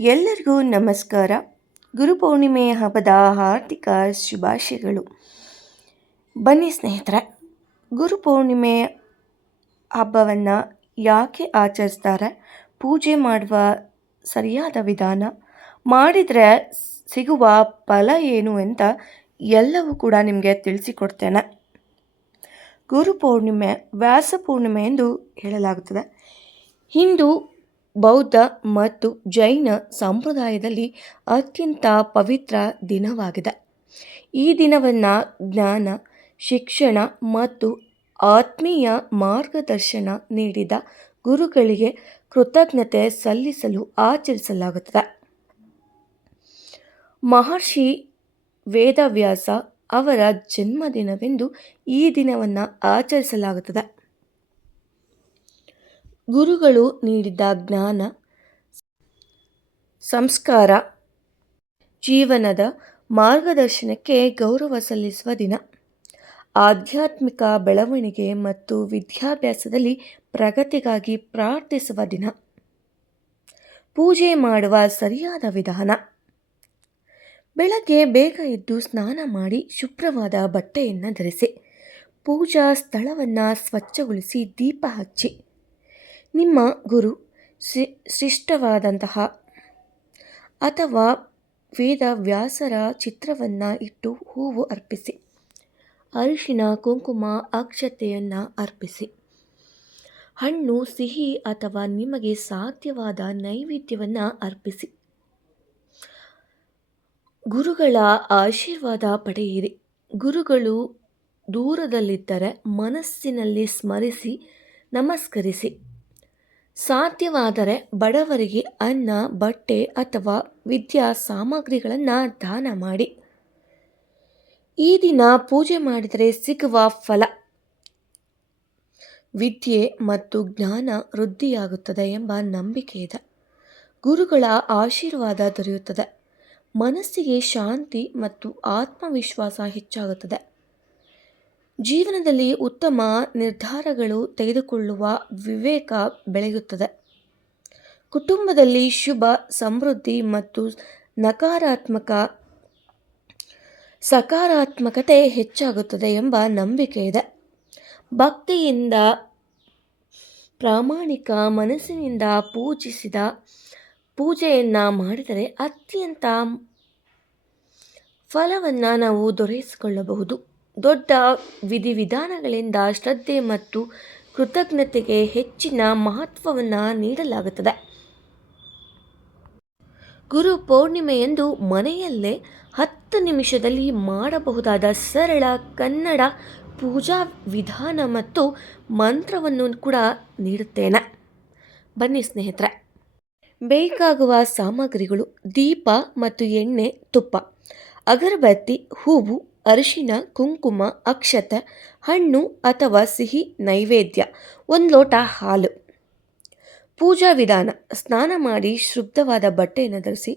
ಎಲ್ಲರಿಗೂ ನಮಸ್ಕಾರ. ಗುರುಪೌರ್ಣಿಮೆ ಹಬ್ಬದ ಹಾರ್ದಿಕ ಶುಭಾಶಯಗಳು. ಬನ್ನಿ ಸ್ನೇಹಿತರೆ, ಗುರುಪೌರ್ಣಿಮೆ ಹಬ್ಬವನ್ನು ಯಾಕೆ ಆಚರಿಸ್ತಾರೆ, ಪೂಜೆ ಮಾಡುವ ಸರಿಯಾದ ವಿಧಾನ, ಮಾಡಿದರೆ ಸಿಗುವ ಫಲ ಏನು ಅಂತ ಎಲ್ಲವೂ ಕೂಡ ನಿಮಗೆ ತಿಳಿಸಿಕೊಡ್ತೇನೆ. ಗುರುಪೌರ್ಣಿಮೆ ವ್ಯಾಸ ಪೂರ್ಣಿಮೆ ಎಂದು ಹೇಳಲಾಗುತ್ತದೆ. ಹಿಂದೂ, ಬೌದ್ಧ ಮತ್ತು ಜೈನ ಸಂಪ್ರದಾಯದಲ್ಲಿ ಅತ್ಯಂತ ಪವಿತ್ರ ದಿನವಾಗಿದೆ. ಈ ದಿನವನ್ನು ಜ್ಞಾನ, ಶಿಕ್ಷಣ ಮತ್ತು ಆತ್ಮೀಯ ಮಾರ್ಗದರ್ಶನ ನೀಡಿದ ಗುರುಗಳಿಗೆ ಕೃತಜ್ಞತೆ ಸಲ್ಲಿಸಲು ಆಚರಿಸಲಾಗುತ್ತದೆ. ಮಹರ್ಷಿ ವೇದವ್ಯಾಸ ಅವರ ಜನ್ಮದಿನವೆಂದು ಈ ದಿನವನ್ನು ಆಚರಿಸಲಾಗುತ್ತದೆ. ಗುರುಗಳು ನೀಡಿದ ಜ್ಞಾನ, ಸಂಸ್ಕಾರ, ಜೀವನದ ಮಾರ್ಗದರ್ಶನಕ್ಕೆ ಗೌರವ ಸಲ್ಲಿಸುವ ದಿನ. ಆಧ್ಯಾತ್ಮಿಕ ಬೆಳವಣಿಗೆ ಮತ್ತು ವಿದ್ಯಾಭ್ಯಾಸದಲ್ಲಿ ಪ್ರಗತಿಗಾಗಿ ಪ್ರಾರ್ಥಿಸುವ ದಿನ. ಪೂಜೆ ಮಾಡುವ ಸರಿಯಾದ ವಿಧಾನ: ಬೆಳಗ್ಗೆ ಬೇಗ ಎದ್ದು ಸ್ನಾನ ಮಾಡಿ ಶುಭ್ರವಾದ ಬಟ್ಟೆಯನ್ನು ಧರಿಸಿ, ಪೂಜಾ ಸ್ಥಳವನ್ನು ಸ್ವಚ್ಛಗೊಳಿಸಿ ದೀಪ ಹಚ್ಚಿ, ನಿಮ್ಮ ಗುರು ಶ್ರೇಷ್ಠವಾದಂತಹ ಅಥವಾ ವೇದವ್ಯಾಸರ ಚಿತ್ರವನ್ನು ಇಟ್ಟು ಹೂವು ಅರ್ಪಿಸಿ, ಅರಿಶಿನ, ಕುಂಕುಮ, ಅಕ್ಷತೆಯನ್ನು ಅರ್ಪಿಸಿ, ಹಣ್ಣು, ಸಿಹಿ ಅಥವಾ ನಿಮಗೆ ಸಾಧ್ಯವಾದ ನೈವೇದ್ಯವನ್ನು ಅರ್ಪಿಸಿ, ಗುರುಗಳ ಆಶೀರ್ವಾದ ಪಡೆಯಿರಿ. ಗುರುಗಳು ದೂರದಲ್ಲಿದ್ದರೆ ಮನಸ್ಸಿನಲ್ಲಿ ಸ್ಮರಿಸಿ ನಮಸ್ಕರಿಸಿ. ಸಾಧ್ಯವಾದರೆ ಬಡವರಿಗೆ ಅನ್ನ, ಬಟ್ಟೆ ಅಥವಾ ವಿದ್ಯಾ ಸಾಮಗ್ರಿಗಳನ್ನು ದಾನ ಮಾಡಿ. ಈ ದಿನ ಪೂಜೆ ಮಾಡಿದರೆ ಸಿಗುವ ಫಲ: ವಿದ್ಯೆ ಮತ್ತು ಜ್ಞಾನ ವೃದ್ಧಿಯಾಗುತ್ತದೆ ಎಂಬ ನಂಬಿಕೆ ಇದೆ. ಗುರುಗಳ ಆಶೀರ್ವಾದ ದೊರೆಯುತ್ತದೆ. ಮನಸ್ಸಿಗೆ ಶಾಂತಿ ಮತ್ತು ಆತ್ಮವಿಶ್ವಾಸ ಹೆಚ್ಚಾಗುತ್ತದೆ. ಜೀವನದಲ್ಲಿ ಉತ್ತಮ ನಿರ್ಧಾರಗಳು ತೆಗೆದುಕೊಳ್ಳುವ ವಿವೇಕ ಬೆಳೆಯುತ್ತದೆ. ಕುಟುಂಬದಲ್ಲಿ ಶುಭ, ಸಮೃದ್ಧಿ ಮತ್ತು ಸಕಾರಾತ್ಮಕತೆ ಹೆಚ್ಚಾಗುತ್ತದೆ ಎಂಬ ನಂಬಿಕೆ ಇದೆ. ಭಕ್ತಿಯಿಂದ, ಪ್ರಾಮಾಣಿಕ ಮನಸ್ಸಿನಿಂದ ಪೂಜೆಯನ್ನು ಮಾಡಿದರೆ ಅತ್ಯಂತ ಫಲವನ್ನು ನಾವು ದೊರಕಿಸಿಕೊಳ್ಳಬಹುದು. ದೊಡ್ಡ ವಿಧಿವಿಧಾನಗಳಿಂದ ಶ್ರದ್ಧೆ ಮತ್ತು ಕೃತಜ್ಞತೆಗೆ ಹೆಚ್ಚಿನ ಮಹತ್ವವನ್ನು ನೀಡಲಾಗುತ್ತದೆ. ಗುರು ಪೌರ್ಣಿಮೆಯಂದು ಮನೆಯಲ್ಲೇ 10 ನಿಮಿಷದಲ್ಲಿ ಮಾಡಬಹುದಾದ ಸರಳ ಕನ್ನಡ ಪೂಜಾ ವಿಧಾನ ಮತ್ತು ಮಂತ್ರವನ್ನು ಕೂಡ ನೀಡುತ್ತೇನೆ. ಬನ್ನಿ ಸ್ನೇಹಿತರೆ, ಬೇಕಾಗುವ ಸಾಮಗ್ರಿಗಳು: ದೀಪ ಮತ್ತು ಎಣ್ಣೆ, ತುಪ್ಪ, ಅಗರಬತ್ತಿ, ಹೂವು, ಅರಿಶಿನ, ಕುಂಕುಮ, ಅಕ್ಷತೆ, ಹಣ್ಣು ಅಥವಾ ಸಿಹಿ ನೈವೇದ್ಯ, 1 ಲೋಟ ಹಾಲು. ಪೂಜಾ ವಿಧಾನ: ಸ್ನಾನ ಮಾಡಿ ಶುದ್ಧವಾದ ಬಟ್ಟೆಯನ್ನು ಧರಿಸಿ,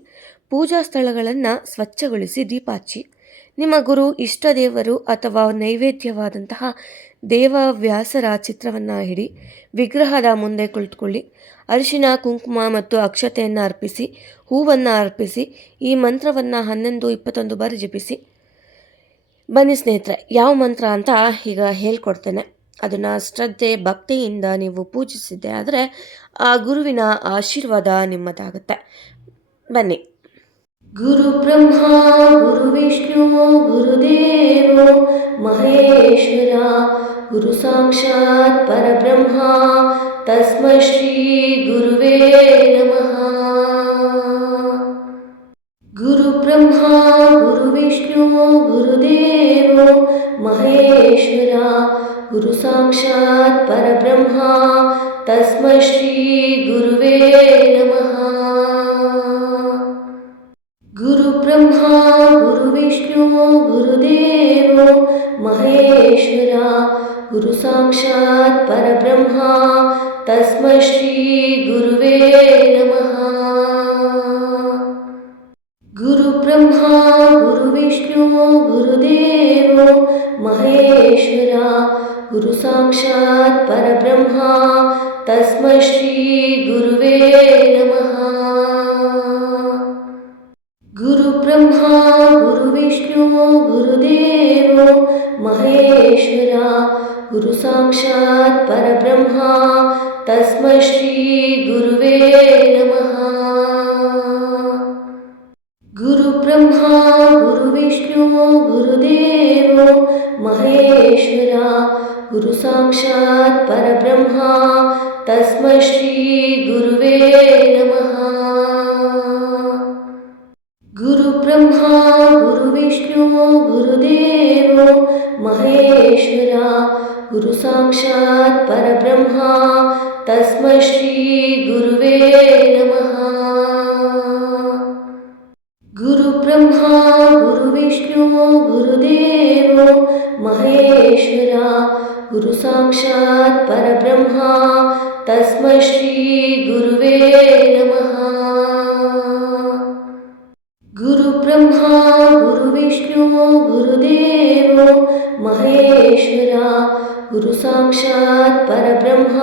ಪೂಜಾ ಸ್ಥಳಗಳನ್ನು ಸ್ವಚ್ಛಗೊಳಿಸಿ, ದೀಪ ಹಚ್ಚಿ, ನಿಮ್ಮ ಗುರು, ಇಷ್ಟ ದೇವರು ಅಥವಾ ನೈವೇದ್ಯವಾದಂತಹ ದೇವವ್ಯಾಸರ ಚಿತ್ರವನ್ನು ಹಿಡಿ, ವಿಗ್ರಹದ ಮುಂದೆ ಕುಳಿತುಕೊಳ್ಳಿ, ಅರಿಶಿನ, ಕುಂಕುಮ ಮತ್ತು ಅಕ್ಷತೆಯನ್ನು ಅರ್ಪಿಸಿ, ಹೂವನ್ನು ಅರ್ಪಿಸಿ, ಈ ಮಂತ್ರವನ್ನು 11-21 ಬಾರಿ ಜಪಿಸಿ. ಬನ್ನಿ ಸ್ನೇಹಿತರೆ, ಯಾವ ಮಂತ್ರ ಅಂತ ಈಗ ಹೇಳ್ಕೊಡ್ತೇನೆ. ಅದನ್ನು ಶ್ರದ್ಧೆ, ಭಕ್ತಿಯಿಂದ ನೀವು ಪೂಜಿಸಿದ್ದೆ ಆದರೆ ಆ ಗುರುವಿನ ಆಶೀರ್ವಾದ ನಿಮ್ಮದಾಗುತ್ತೆ. ಬನ್ನಿ. ಗುರು ಬ್ರಹ್ಮ ಗುರು ವಿಷ್ಣು ಗುರುದೇವೋ ಮಹೇಶ್ವರ, ಗುರು ಸಾಕ್ಷಾತ್ ಪರಬ್ರಹ್ಮ ತಸ್ಮೈ ಶ್ರೀ ಗುರುವೇ ನಮಃ. ಗುರು ಬ್ರಹ್ಮ ಗುರು ವಿಷ್ಣು ಗುರುದೇವೋ ಮಹೇಶ್ವರ, ಗುರು ಸಾಕ್ಷಾತ್ ಪರಬ್ರಹ್ಮ ತಸ್ಮೈ ಶ್ರೀ ಗುರುವೇ ನಮಃ. ಗುರು ಬ್ರಹ್ಮ ಗುರು ವಿಷ್ಣು ಗುರುದೇವೋ ಮಹೇಶ್ವರ, ಗುರು ಸಾಕ್ಷಾತ್ ಪರಬ್ರಹ್ಮ ತಸ್ಮೈ ಶ್ರೀ ಗುರುವೇ ನಮಃ. ಗುರು ಬ್ರಹ್ಮ ಗುರು ವಿಷ್ಣು ಗುರುದೇವೋ ಮಹೇಶ್ವರ, ಗುರು ಸಾಕ್ಷಾತ್ ಪರಬ್ರಹ್ಮ ತಸ್ಮೈ ಶ್ರೀ ಗುರುವೇ ನಮಃ. ಗುರು ಬ್ರಹ್ಮ ಗುರು ವಿಷ್ಣು ಗುರುದೇವೋ ಮಹೇಶ್ವರ, ಗುರು ಸಾಕ್ಷಾತ್ ಪರಬ್ರಹ್ಮ ತಸ್ಮೈ ಶ್ರೀ ಗುರುವೇ ನಮಃ. ಗುರು ಬ್ರಹ್ಮ ಗುರು ವಿಷ್ಣು ಗುರುದೇವೋ ಮಹೇಶ್ವರ, ಗುರು ಸಾಕ್ಷಾತ್ ಪರಬ್ರಹ್ಮ ತಸ್ಮೈ ಶ್ರೀ ಗುರುವೇ ನಮಃ. ಮಹೇಶ್ವರ ಗುರು ಸಾಕ್ಷಾತ್ ಪರಬ್ರಹ್ಮ ತಸ್ಮೈ ಶ್ರೀ ಗುರುವೇ ನಮಃ. ಗುರು ಬ್ರಹ್ಮ ಗುರು ವಿಷ್ಣು ಗುರುದೇವೋ ಮಹೇಶ್ವರ ಗುರು ಸಾಕ್ಷಾತ್ ಪರಬ್ರಹ್ಮ ತಸ್ಮೈ ಶ್ರೀ ಗುರುವೇ ನಮಃ. ಗುರು ಬ್ರಹ್ಮ ಗುರು ವಿಷ್ಣು ಗುರುದೇವೋ ಮಹೇಶ್ವರ ಗುರು ಸಾಕ್ಷಾತ್ ಪರಬ್ರಹ್ಮ ತಸ್ಮೈ ಶ್ರೀ ಗುರುವೇ ನಮಃ. ಗುರು ಬ್ರಹ್ಮ ಗುರು ವಿಷ್ಣು ಗುರುದೇವೋ ಮಹೇಶ್ವರ ಗುರು ಸಾಕ್ಷಾತ್ ಪರಬ್ರಹ್ಮ ತಸ್ಮೈ ಶ್ರೀ ಗುರುವೇ ನಮಃ. ಗುರು ಬ್ರಹ್ಮ ಗುರು ವಿಷ್ಣು ಗುರುದೇವೋ ಮಹೇಶ್ವರ ಗುರು ಸಾಕ್ಷಾತ್ ಪರಬ್ರಹ್ಮ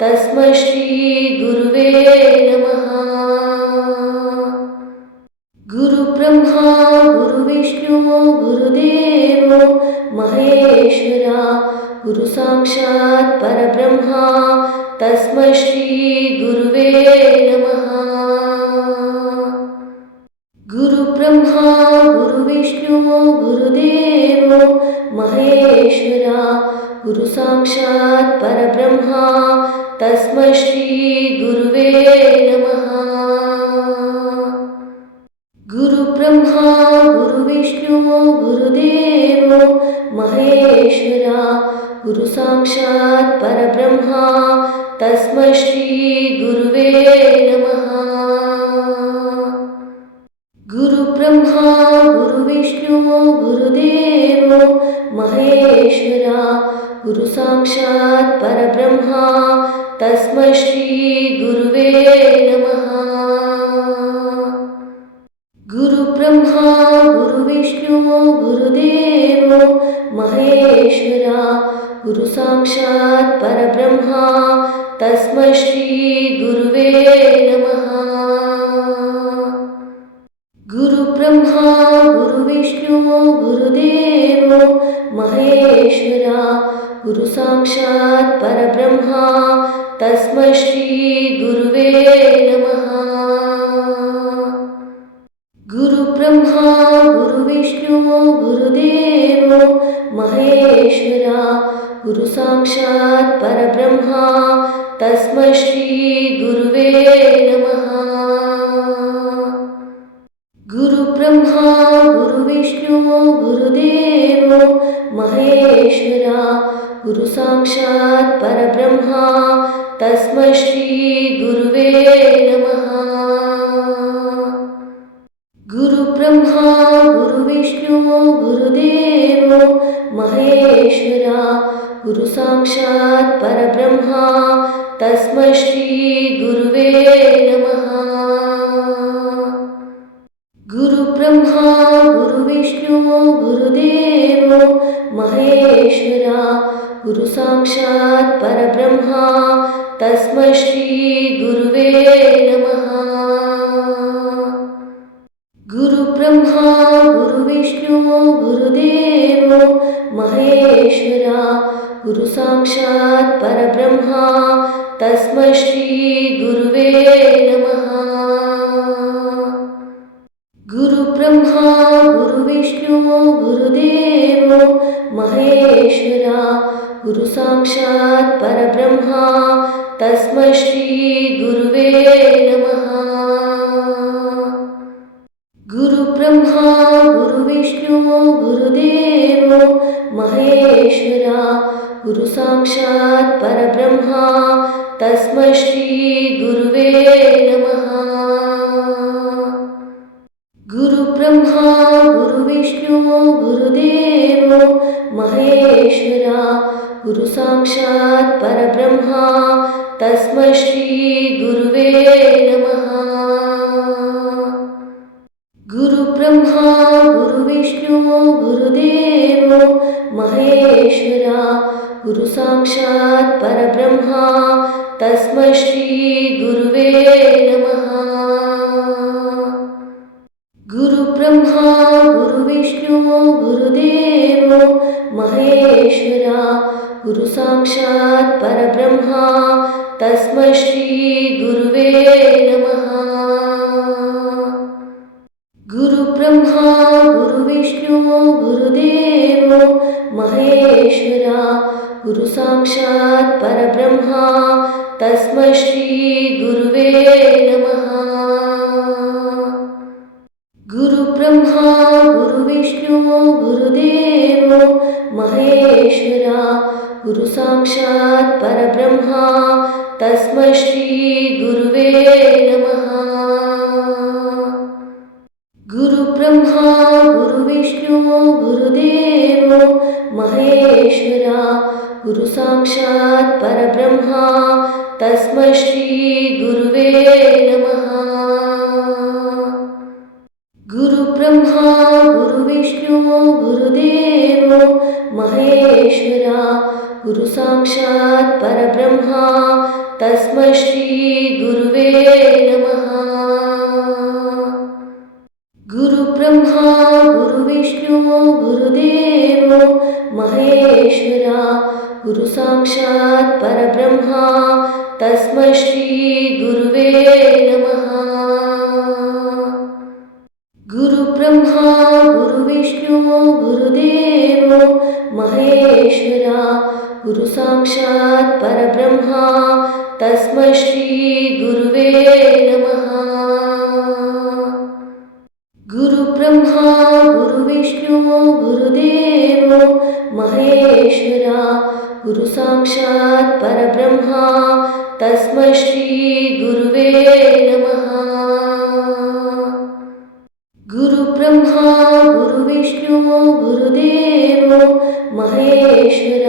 ತಸ್ಮೈ ಶ್ರೀ ಗುರುವೇ ನಮಃ. ಗುರು ಬ್ರಹ್ಮ ಗುರು ವಿಷ್ಣು ಗುರುದೇವೋ ಮಹೇಶ್ವರ ಗುರು ಸಾಕ್ಷಾತ್ ಪರಬ್ರಹ್ಮ ತಸ್ಮೈ ಶ್ರೀ ಗುರುವೇ ನಮಃ. ಗುರು ಬ್ರಹ್ಮ ಗುರು ವಿಷ್ಣು ಗುರುದೇವೋ ಮಹೇಶ್ವರ ಗುರು ಸಾಕ್ಷಾತ್ ಪರಬ್ರಹ್ಮ ತಸ್ಮೈ ಶ್ರೀ ಗುರುವೇ ನಮಃ. ಗುರು ಬ್ರಹ್ಮ ಗುರು ವಿಷ್ಣು ಗುರುದೇವೋ ಮಹೇಶ್ವರ ಗುರು ಸಾಕ್ಷಾತ್ ಪರಬ್ರಹ್ಮ ತಸ್ಮೈ ಶ್ರೀ ಗುರುವೇ ನಮಃ. ಗುರು ಬ್ರಹ್ಮ ಗುರು ವಿಷ್ಣು ಗುರುದೇವೋ ಮಹೇಶ್ವರ ಗುರು ಸಾಕ್ಷಾತ್ ಪರಬ್ರಹ್ಮ ತಸ್ಮೈ ಶ್ರೀ ಗುರುವೇ ನಮಃ. ಗುರು ಬ್ರಹ್ಮ ಗುರು ವಿಷ್ಣು ಗುರುದೇವೋ ಮಹೇಶ್ವರ ಗುರು ಸಾಕ್ಷಾತ್ ಪರಬ್ರಹ್ಮ ತಸ್ಮೈ ಶ್ರೀ ಗುರುವೇ ನಮಃ. ಗುರು ಬ್ರಹ್ಮ ಗುರು ವಿಷ್ಣು ಗುರುದೇವೋ ಮಹೇಶ್ವರ ಗುರು ಸಾಕ್ಷಾತ್ ಪರಬ್ರಹ್ಮ ತಸ್ಮೈ ಶ್ರೀ ಗುರುವೇ ನಮಃ. ಗುರು ಬ್ರಹ್ಮ ಗುರು ವಿಷ್ಣು ಗುರುದೇವೋ ಮಹೇಶ್ವರ ಗುರು ಸಾಕ್ಷಾತ್ ಪರಬ್ರಹ್ಮ ತಸ್ಮೈ ಶ್ರೀ ಗುರುವೇ ನಮಃ. ಗುರು ಬ್ರಹ್ಮ ಗುರು ವಿಷ್ಣು ಗುರುದೇವೋ ಮಹೇಶ್ವರ ಗುರು ಸಾಕ್ಷಾತ್ ಪರಬ್ರಹ್ಮ ತಸ್ಮೈ ಶ್ರೀ ಗುರುವೇ ನಮಃ. ಗುರು ಬ್ರಹ್ಮ ಗುರು ವಿಷ್ಣು ಗುರುದೇವೋ ಮಹೇಶ್ವರ ಗುರು ಸಾಕ್ಷಾತ್ ಪರಬ್ರಹ್ಮ ತಸ್ಮೈ ಶ್ರೀ ಗುರುವೇ ನಮಃ. ಗುರು ಬ್ರಹ್ಮ ಗುರು ವಿಷ್ಣು ಗುರುದೇವೋ ಮಹೇಶ್ವರ ಗುರು ಸಾಕ್ಷಾತ್ ಪರಬ್ರಹ್ಮ ತಸ್ಮೈ ಶ್ರೀ ಗುರುವೇ ನಮಃ. ಗುರು ಬ್ರಹ್ಮ ಗುರು ವಿಷ್ಣು ಗುರುದೇವೋ ಮಹೇಶ್ವರ ಗುರು ಸಾಕ್ಷಾತ್ ಪರಬ್ರಹ್ಮ ತಸ್ಮೈ ಶ್ರೀ ಗುರುವೇ ನಮಃ. ಗುರು ಬ್ರಹ್ಮ ಗುರು ವಿಷ್ಣು ಗುರುದೇವೋ ಮಹೇಶ್ವರ ಗುರು ಸಾಕ್ಷಾತ್ ಪರಬ್ರಹ್ಮ ತಸ್ಮೈ ಶ್ರೀ ಗುರುವೇ ನಮಃ. ಗುರು ಬ್ರಹ್ಮ ಗುರು ವಿಷ್ಣು ಗುರುದೇವೋ ಮಹೇಶ್ವರ ಗುರು ಸಾಕ್ಷಾತ್ ಪರಬ್ರಹ್ಮ ತಸ್ಮೈ ಶ್ರೀ ಗುರುವೇ ನಮಃ. ಗುರು ಬ್ರಹ್ಮ ಗುರು ವಿಷ್ಣು ಗುರುದೇವೋ ಮಹೇಶ್ವರ ಗುರು ಸಾಕ್ಷಾತ್ ಪರಬ್ರಹ್ಮ ತಸ್ಮೈ ಶ್ರೀ ಗುರುವೇ ನಮಃ. ಗುರು ಬ್ರಹ್ಮ ಗುರು ವಿಷ್ಣು ಗುರುದೇವೋ ಮಹೇಶ್ವರ ಗುರು ಸಾಕ್ಷಾತ್ ಪರಬ್ರಹ್ಮ ತಸ್ಮೈ ಶ್ರೀ ಗುರುವೇ ನಮಃ. ಗುರು ಬ್ರಹ್ಮ ಗುರು ವಿಷ್ಣು ಗುರುದೇವೋ ಮಹೇಶ್ವರ ಗುರು ಸಾಕ್ಷಾತ್ ಪರಬ್ರಹ್ಮ ತಸ್ಮೈ ಶ್ರೀ ಗುರುವೇ ನಮಃ. ಗುರು ಬ್ರಹ್ಮ ಗುರು ವಿಷ್ಣು ಗುರುದೇವೋ ಮಹೇಶ್ವರ ಗುರು ಸಾಕ್ಷಾತ್ ಪರಬ್ರಹ್ಮ ತಸ್ಮೈ ಶ್ರೀ ಗುರುವೇ ನಮಃ. ಗುರು ಬ್ರಹ್ಮ ಗುರು ವಿಷ್ಣು ಗುರುದೇವೋ ಮಹೇಶ್ವರ ಗುರು ಸಾಕ್ಷಾತ್ ಪರಬ್ರಹ್ಮ ತಸ್ಮೈ ಶ್ರೀ ಗುರುವೇ ನಮಃ. ಗುರು ಬ್ರಹ್ಮ ಗುರು ವಿಷ್ಣು ಗುರುದೇವೋ ಮಹೇಶ್ವರ ಗುರು ಸಾಕ್ಷಾತ್ ಪರಬ್ರಹ್ಮ ತಸ್ಮೈ ಶ್ರೀ ಗುರುವೇ ನಮಃ. ಗುರು ಬ್ರಹ್ಮ ಗುರು ವಿಷ್ಣು ಗುರುದೇವೋ ಮಹೇಶ್ವರ ಗುರು ಸಾಕ್ಷಾತ್ ಪರಬ್ರಹ್ಮ ತಸ್ಮೈ ಶ್ರೀ ಗುರುವೇ ನಮಃ. ಗುರು ಬ್ರಹ್ಮ ಗುರು ವಿಷ್ಣು ಗುರುದೇವೋ ಮಹೇಶ್ವರ ಗುರು ಸಾಕ್ಷಾತ್ ಪರಬ್ರಹ್ಮ ತಸ್ಮೈ ಶ್ರೀ ಗುರುವೇ ನಮಃ. ಗುರು ಬ್ರಹ್ಮ ಗುರು ವಿಷ್ಣು ಗುರುದೇವೋ ಮಹೇಶ್ವರ ಗುರು ಸಾಕ್ಷಾತ್ ಪರಬ್ರಹ್ಮ ತಸ್ಮೈ ಶ್ರೀ ಗುರುವೇ ನಮಃ. ಗುರು ಬ್ರಹ್ಮ ಗುರು ವಿಷ್ಣು ಗುರುದೇವೋ ಮಹೇಶ್ವರ ಗುರು ಸಾಕ್ಷಾತ್ ಪರಬ್ರಹ್ಮ ತಸ್ಮೈ ಶ್ರೀ ಗುರುವೇ ನಮಃ. ಗುರು ಬ್ರಹ್ಮ ಗುರು ವಿಷ್ಣು ಗುರುದೇವೋ ಮಹೇಶ್ವರ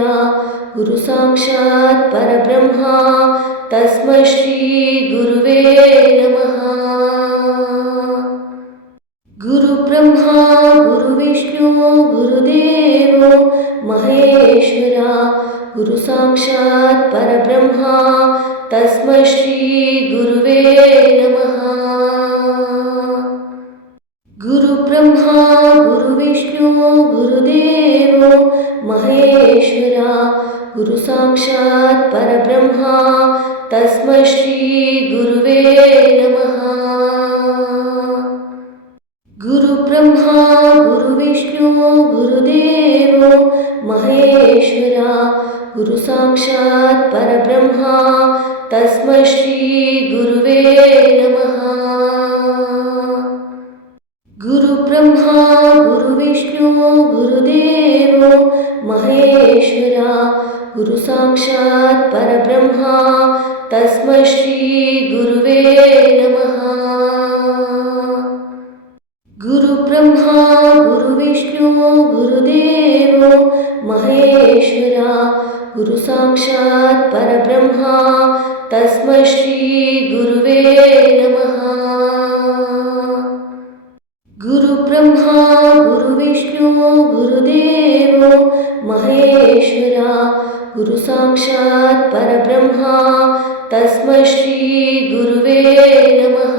ಗುರು ಸಾಕ್ಷಾತ್ ಪರಬ್ರಹ್ಮ ತಸ್ಮೈ ಶ್ರೀ ಗುರುವೇ ನಮಃ. ಗುರು ಬ್ರಹ್ಮ ಗುರು ವಿಷ್ಣು ಗುರುದೇವೋ ಮಹೇಶ್ವರ ಗುರು ಸಾಕ್ಷಾತ್ ಪರಬ್ರಹ್ಮ ತಸ್ಮೈ ಶ್ರೀ ಗುರುವೇ ನಮಃ. ಗುರು ಬ್ರಹ್ಮ ಗುರು ವಿಷ್ಣು ಗುರುದೇವೋ ಮಹೇಶ್ವರ ಗುರು ಸಾಕ್ಷಾತ್ ಪರಬ್ರಹ್ಮ ತಸ್ಮೈ ಶ್ರೀ ಗುರುವೇ ನಮಃ. ಗುರು ಬ್ರಹ್ಮ ಗುರು ವಿಷ್ಣು ಗುರುದೇವೋ ಮಹೇಶ್ವರ ಗುರು ಸಾಕ್ಷಾತ್ ಪರಬ್ರಹ್ಮ ತಸ್ಮೈ ಶ್ರೀ ಗುರುವೇ ನಮಃ. ಗುರು ಬ್ರಹ್ಮ ಗುರು ವಿಷ್ಣು ಗುರುದೇವೋ ಮಹೇಶ್ವರ ಗುರು ಸಾಕ್ಷಾತ್ ಪರಬ್ರಹ್ಮ ತಸ್ಮೈ ಶ್ರೀ ಗುರುವೇ ನಮಃ. ಗುರು ಬ್ರಹ್ಮ ಗುರು ವಿಷ್ಣು ಗುರುದೇವೋ ಮಹೇಶ್ವರ ಗುರು ಸಾಕ್ಷಾತ್ ಪರಬ್ರಹ್ಮ ತಸ್ಮೈ ಶ್ರೀ ಗುರುವೇ ನಮಃ. ಗುರು ಬ್ರಹ್ಮ ಗುರು ವಿಷ್ಣು ಗುರುದೇವೋ ಮಹೇಶ್ವರ ಗುರು ಸಾಕ್ಷಾತ್ ಪರಬ್ರಹ್ಮ ತಸ್ಮೈ ಶ್ರೀ ಗುರುವೇ ನಮಃ.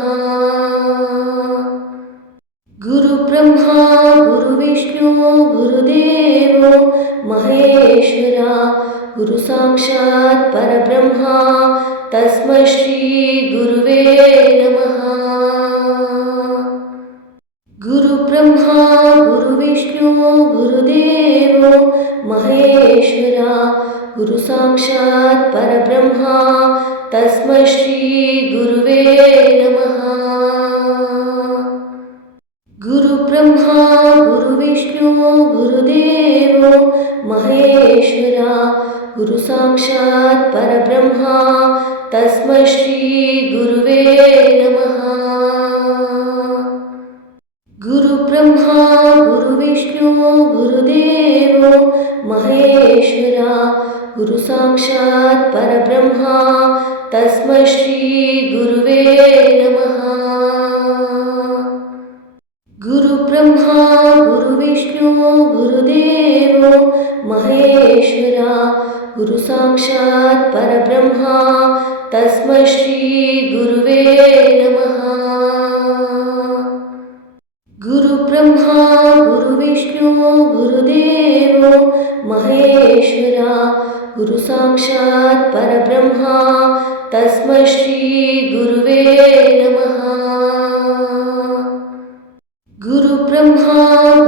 ಗುರು ಬ್ರಹ್ಮ ಗುರು ವಿಷ್ಣು ಗುರುದೇವೋ ಮಹೇಶ್ವರ ಗುರು ಸಾಕ್ಷಾತ್ ಪರಬ್ರಹ್ಮ ತಸ್ಮೈ ಶ್ರೀ ಗುರುವೇ ನಮಃ. ಗುರು ಬ್ರಹ್ಮ ಗುರು ವಿಷ್ಣು ಗುರುದೇವೋ ಮಹೇಶ್ವರ ಗುರು ಸಾಕ್ಷಾತ್ ಪರಬ್ರಹ್ಮ ತಸ್ಮೈ ಶ್ರೀ ಗುರುವೇ ನಮಃ. ಗುರು ಬ್ರಹ್ಮ ಗುರು ವಿಷ್ಣು ಗುರುದೇವೋ ಮಹೇಶ್ವರ ಗುರು ಸಾಕ್ಷಾತ್ ಪರಬ್ರಹ್ಮ ತಸ್ಮೈ ಶ್ರೀ ಗುರುವೇ ನಮಃ. ಗುರು ಬ್ರಹ್ಮ ಗುರು ವಿಷ್ಣು ಗುರುದೇವೋ ಮಹೇಶ್ವರ ಗುರು ಸಾಕ್ಷಾತ್ ಪರಬ್ರಹ್ಮ ತಸ್ಮೈ ಶ್ರೀ ಗುರುವೇ ನಮಃ. ಗುರು ಬ್ರಹ್ಮ ಗುರು ವಿಷ್ಣು ಗುರುದೇವೋ ಮಹೇಶ್ವರ ಗುರು ಸಾಕ್ಷಾತ್ ಪರಬ್ರಹ್ಮ ತಸ್ಮೈ ಶ್ರೀ ಗುರುವೇ ನಮಃ. ಗುರು ಬ್ರಹ್ಮ ಗುರು ವಿಷ್ಣು ಗುರುದೇವೋ ಮಹೇಶ್ವರ ಗುರು ಸಾಕ್ಷಾತ್ ಪರಬ್ರಹ್ಮ ತಸ್ಮೈ ಶ್ರೀ ಗುರುವೇ ನಮಃ. ಗುರು ಬ್ರಹ್ಮ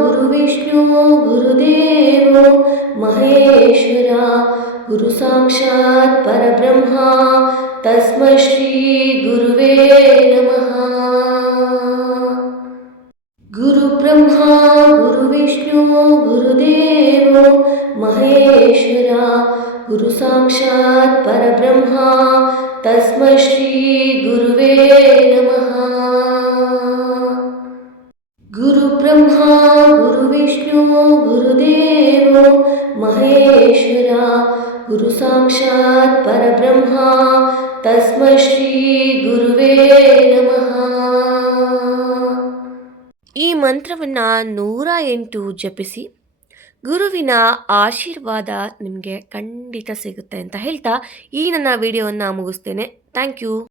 ಗುರು ವಿಷ್ಣು ಗುರುದೇವೋ ಮಹೇಶ್ವರ ಗುರು ಸಾಕ್ಷಾತ್ ಪರಬ್ರಹ್ಮ ತಸ್ಮೈ ಶ್ರೀ ಗುರುವೇ ನಮಃ. ಗುರು ಬ್ರಹ್ಮ ಗುರು ವಿಷ್ಣು ಗುರುದೇವೋ ಮಹೇಶ್ವರ ಗುರು ಸಾಕ್ಷಾತ್ ಪರಬ್ರಹ್ಮ ತಸ್ಮೈ ಶ್ರೀ ಗುರುವೇ ನಮಃ. ಗುರು ಬ್ರಹ್ಮ ಗುರು ವಿಷ್ಣು ಗುರುದೇವೋ ಮಹೇಶ್ವರ ಗುರು ಸಾಕ್ಷಾತ್ ಪರಬ್ರಹ್ಮ ತಸ್ಮೈ ಶ್ರೀ ಗುರುವೇ ನಮಃ. ಈ ಮಂತ್ರವನ್ನು 108 ಜಪಿಸಿ ಗುರುವಿನ ಆಶೀರ್ವಾದ ನಿಮಗೆ ಖಂಡಿತ ಸಿಗುತ್ತೆ ಅಂತ ಹೇಳ್ತಾ ಈ ನನ್ನ ವಿಡಿಯೋವನ್ನು ಮುಗಿಸ್ತೇನೆ. Thank you.